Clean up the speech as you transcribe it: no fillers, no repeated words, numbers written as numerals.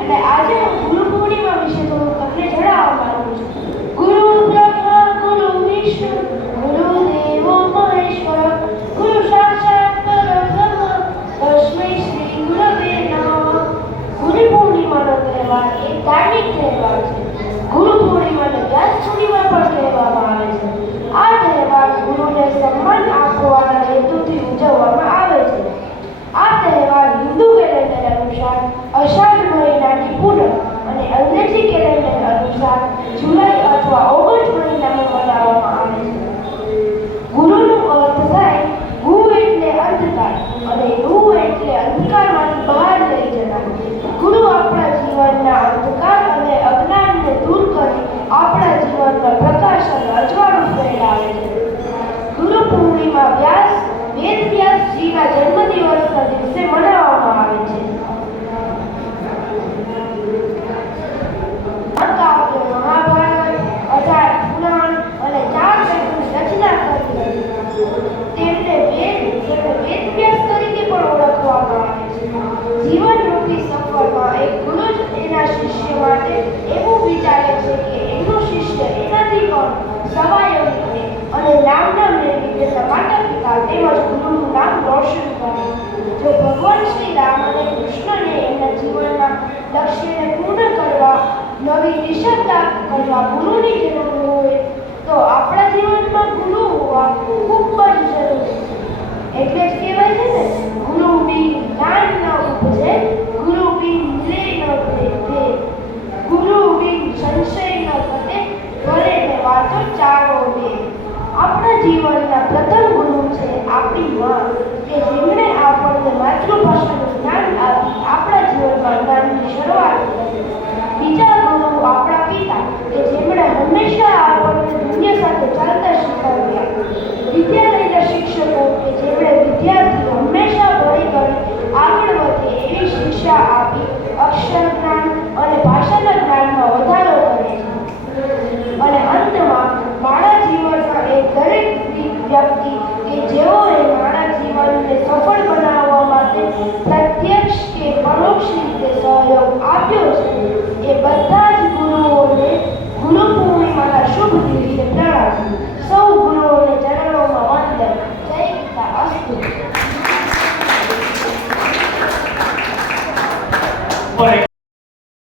અને આજે હું ગુરુ પૂર્ણિમા વિશે થોડું તમને જણાવવા માંગુ છું. ગુરુ બ્રહ્મા ગુરુ વિષ્ણુ ગુરુ દેવો મહેશ્વર ગુરુ સાક્ષાત પરબ્રહ્મ તસ્મૈ શ્રી ગુરવે નમઃ. ગુરુ પૂર્ણિમાનો તહેવાર એક ધાર્મિક તહેવાર છે. ગુરુ પૂર્ણિમાને વ્યાસ પૂર્ણિમા પણ કહેવામાં આવે છે. આ તહેવાર ગુરુને સન્માન આપવાના હેતુથી ઉજવવામાં આવે છે. આ તહેવાર હિન્દુ કેલેન્ડર અનુસાર અષાઢ મહિનાની પૂનમ અને અંગ્રેજી કેલેન્ડર અનુસાર જુલાઈ અથવા ઓગસ્ટ મહિનામાં મનાવવામાં આવે છે. ગુરુનો અર્થ થાય ગુ એટલે અંધકાર અને રુ એટલે અંધકારમાંથી બહાર લઈ જનાર. ગુરુ આપણા જીવનના અંધકાર અને અજ્ઞાનને દૂર કરી આપણા જીવનમાં પ્રકાશ અને અજવાળું ફેલાવે છે. ગુરુ પૂર્ણિમા વેદવ્યાસજીના જન્મદિવસના દિવસે મનાવવામાં આવે છે. મહાભારત, 18 પુરાણ અને 4 વેદોની રચના કરી હતી. તેમને વેદવ્યાસ તરીકે પણ ઓળખવામાં આવે છે. જીવનરૂપી સફરમાં એક ગુરુ જ એના શિષ્ય માટે એવું વિચારે છે કે એનો શિષ્ય એનાથી પણ સવાયો નીકળે અને નામ મેળવી તેના માતા પિતા તેમજ ગુરુનું નામ રોશન કરે. જો ભગવાન શ્રી રામ અને કૃષ્ણને એમના જીવનના લક્ષ્યને પૂર્ણ કરવા નવી દિશા પ્રાપ્ત કરવા ગુરુની જરૂર હોય તો આપણા જીવનમાં ગુરુ હોવા ખૂબ જ જરૂરી છે. એટલે જ કહેવાય છે ને, ગુરુ બિન જ્ઞાન ન ઉપજે, ગુરુ બિન નિલય ન ભેદે, ગુરુ બિન સંશય ન ઘટે, વરે ને વાતો ચારો દે. આપણા જીવનના પ્રથમ ગુરુ છે આપણી માં, કે જેમણે